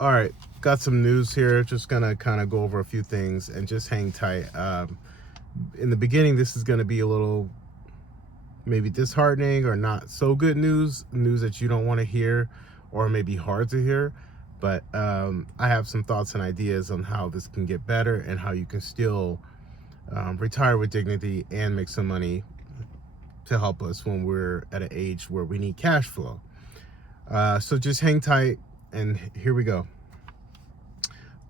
All right, got some news here. Just gonna kind of go over a few things and just hang tight. In the beginning, this is gonna be a little maybe disheartening or not so good news that you don't want to hear, or maybe hard to hear. But I have some thoughts and ideas on how this can get better and how you can still retire with dignity and make some money to help us when we're at an age where we need cash flow. So just hang tight, and here we go.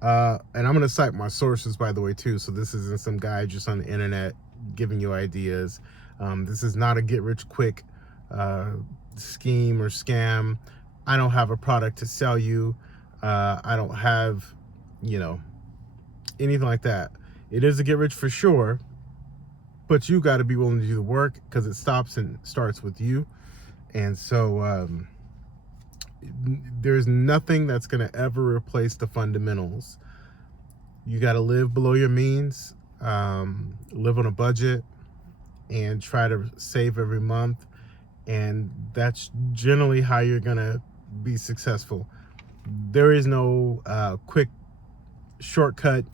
And I'm going to cite my sources, by the way, too. So this isn't some guy just on the internet giving you ideas. This is not a get rich quick scheme or scam. I don't have a product to sell you. I don't have, anything like that. It is a get rich for sure, but you got to be willing to do the work, because it stops and starts with you. And so there's nothing that's going to ever replace the fundamentals. You got to live below your means, live on a budget, and try to save every month. And that's generally how you're going to be successful. There is no quick shortcut.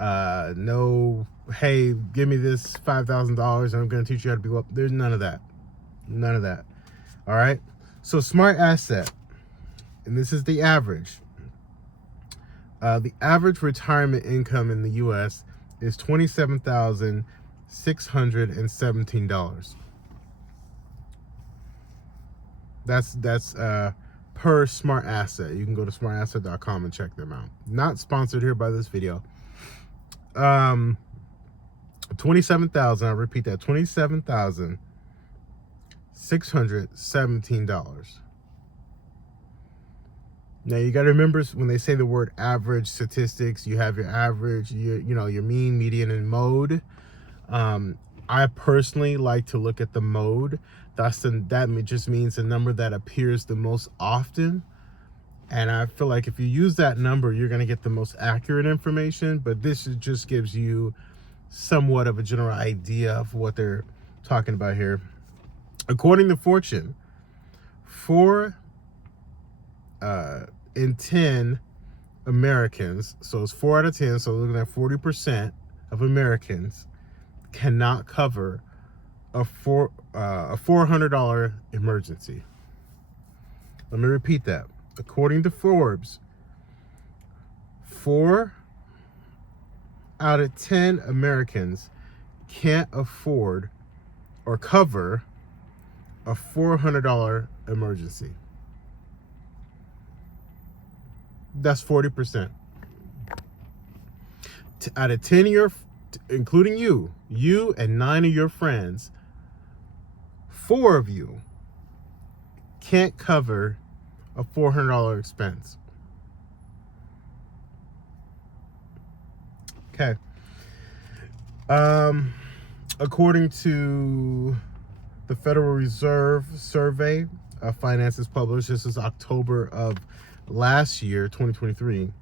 No, hey, give me this $5,000 and I'm going to teach you how to be well. There's none of that. None of that. All right. So smart asset, and this is the average. The average retirement income in the U.S. is $27,617. That's per Smart Asset. You can go to smartasset.com and check them out. Not sponsored here by this video. 27,000. I repeat that, $27,617. Now you got to remember, when they say the word average statistics, you have your average, your mean, median, and mode. I personally like to look at the mode. That just means the number that appears the most often. And I feel like if you use that number, you're going to get the most accurate information. But this just gives you somewhat of a general idea of what they're talking about here. According to Fortune, 4 in 10 Americans, so it's 4 out of 10, so looking at 40% of Americans cannot cover a $400 emergency. Let me repeat that. According to Forbes, 4 out of 10 Americans can't afford or cover a $400 emergency. That's 40%. Out of 10 of your, including you and 9 of your friends, 4 of you can't cover a $400 expense. Okay. According to the Federal Reserve survey of finances published, this is October of last year, 2023.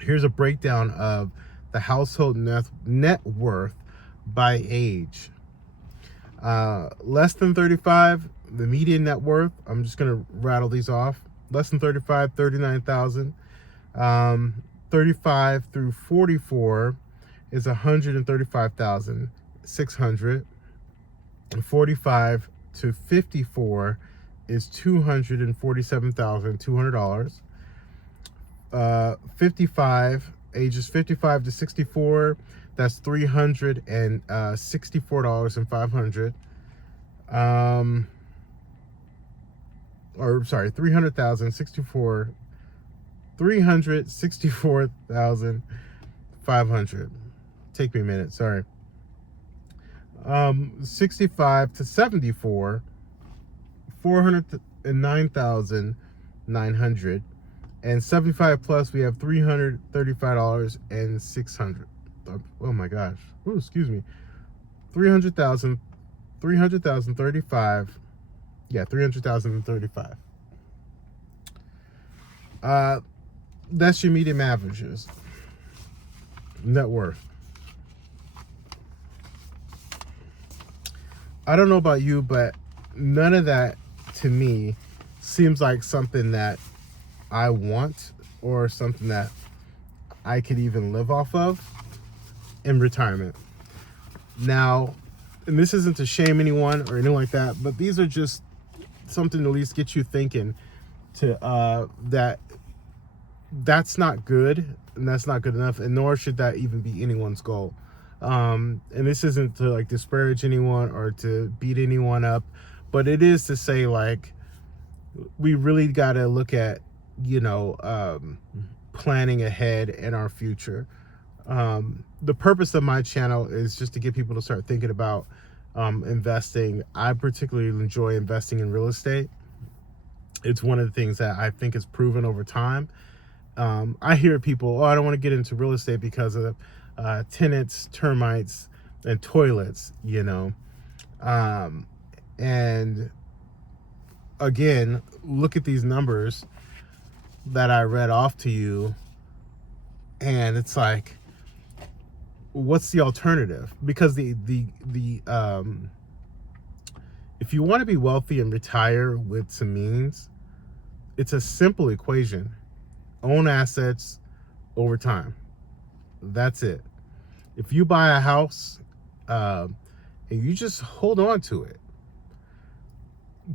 Here's a breakdown of the household net worth by age. Less than 35, the median net worth, I'm just going to rattle these off. Less than 35, 39,000. 35 through 44 is 135,600. And 45 to 54 is $247,200. ages 55 to 64, that's $364,500. Or sorry, 364,500. Take me a minute, sorry. 65 to 74, $409,900. And 75 plus, we have $335,600. Oh my gosh. Ooh, excuse me. 300,035. Yeah, 300,035. That's your median averages. Net worth. I don't know about you, but none of that to me seems like something that I want or something that I could even live off of in retirement. Now, and this isn't to shame anyone or anything like that, but these are just something to at least get you thinking to that's not good, and that's not good enough, and nor should that even be anyone's goal. And this isn't to like disparage anyone or to beat anyone up, but it is to say, like, we really got to look at, planning ahead in our future. The purpose of my channel is just to get people to start thinking about investing. I particularly enjoy investing in real estate. It's one of the things that I think is proven over time. I hear people, I don't want to get into real estate because of tenants, termites, and toilets, and again, look at these numbers that I read off to you, and it's like, what's the alternative? Because the if you want to be wealthy and retire with some means, it's a simple equation: own assets over time. That's it. If you buy a house and you just hold on to it,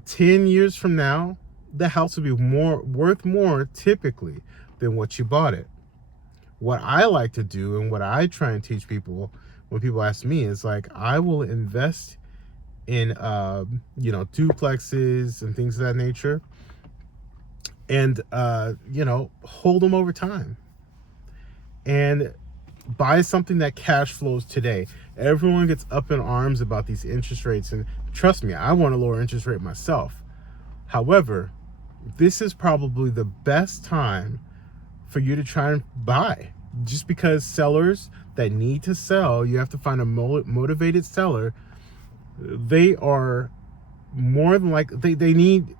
10 years from now, the house will be worth more typically than what you bought it. What I like to do and what I try and teach people when people ask me is, like, I will invest in duplexes and things of that nature, and hold them over time and buy something that cash flows today. Everyone gets up in arms about these interest rates, and trust me, I want a lower interest rate myself. However, this is probably the best time for you to try and buy, just because sellers that need to sell, you have to find a motivated seller. They are more than like they're going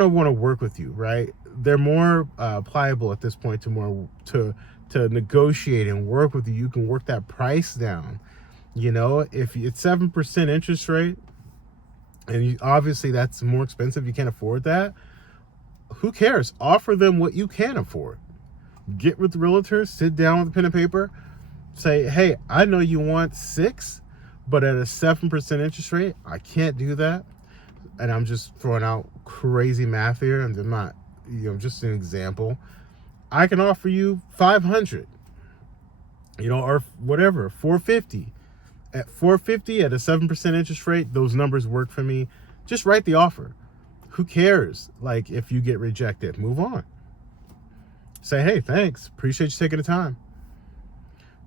to want to work with you, right? They're more pliable at this point to negotiate and work with you. You can work that price down. If it's 7% interest rate, and obviously that's more expensive, you can't afford that. Who cares? Offer them what you can afford. Get with the realtor, sit down with a pen and paper, say, hey, I know you want 6, but at a 7% interest rate, I can't do that. And I'm just throwing out crazy math here, and I'm not, just an example. I can offer you 500, or whatever, 450. At 450 at a 7% interest rate, those numbers work for me. Just write the offer. Who cares? Like, if you get rejected, move on. Say, hey, thanks. Appreciate you taking the time.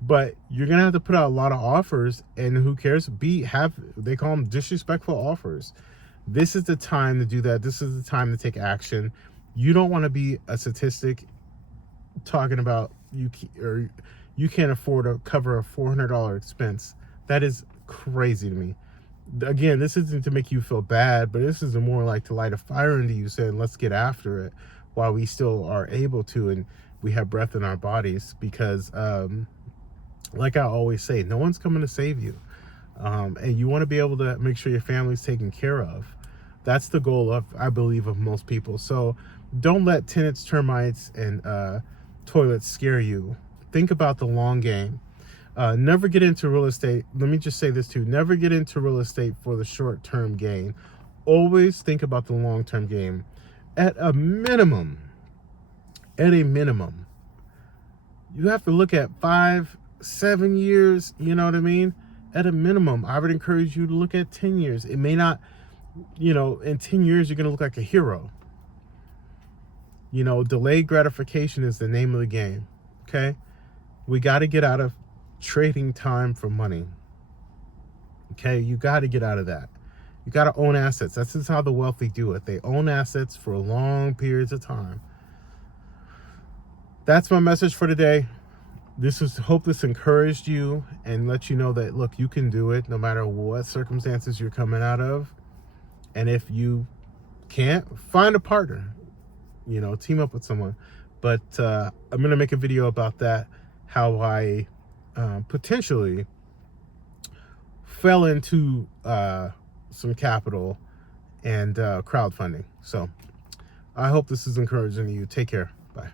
But you're going to have to put out a lot of offers, and who cares? They call them disrespectful offers. This is the time to do that. This is the time to take action. You don't want to be a statistic talking about you can't afford to cover a $400 expense. That is crazy to me. Again, this isn't to make you feel bad, but this is more like to light a fire into you, saying, let's get after it while we still are able to, and we have breath in our bodies, because like I always say, no one's coming to save you. And you want to be able to make sure your family's taken care of. That's the goal I believe, of most people. So don't let tenants, termites, and toilets scare you. Think about the long game. Never get into real estate. Let me just say this too. Never get into real estate for the short-term gain. Always think about the long-term game. At a minimum, you have to look at 5-7 years, you know what I mean? At a minimum, I would encourage you to look at 10 years. It may not, in 10 years, you're going to look like a hero. Delayed gratification is the name of the game, okay? We got to get out of trading time for money, okay? You got to get out of that. You got to own assets. That's just how the wealthy do it. They own assets for long periods of time. That's my message for today. Hope this encouraged you and let you know that, look, you can do it no matter what circumstances you're coming out of. And if you can't, find a partner, team up with someone. But I'm going to make a video about that, how I potentially fell into some capital and crowdfunding. So I hope this is encouraging you. Take care. Bye.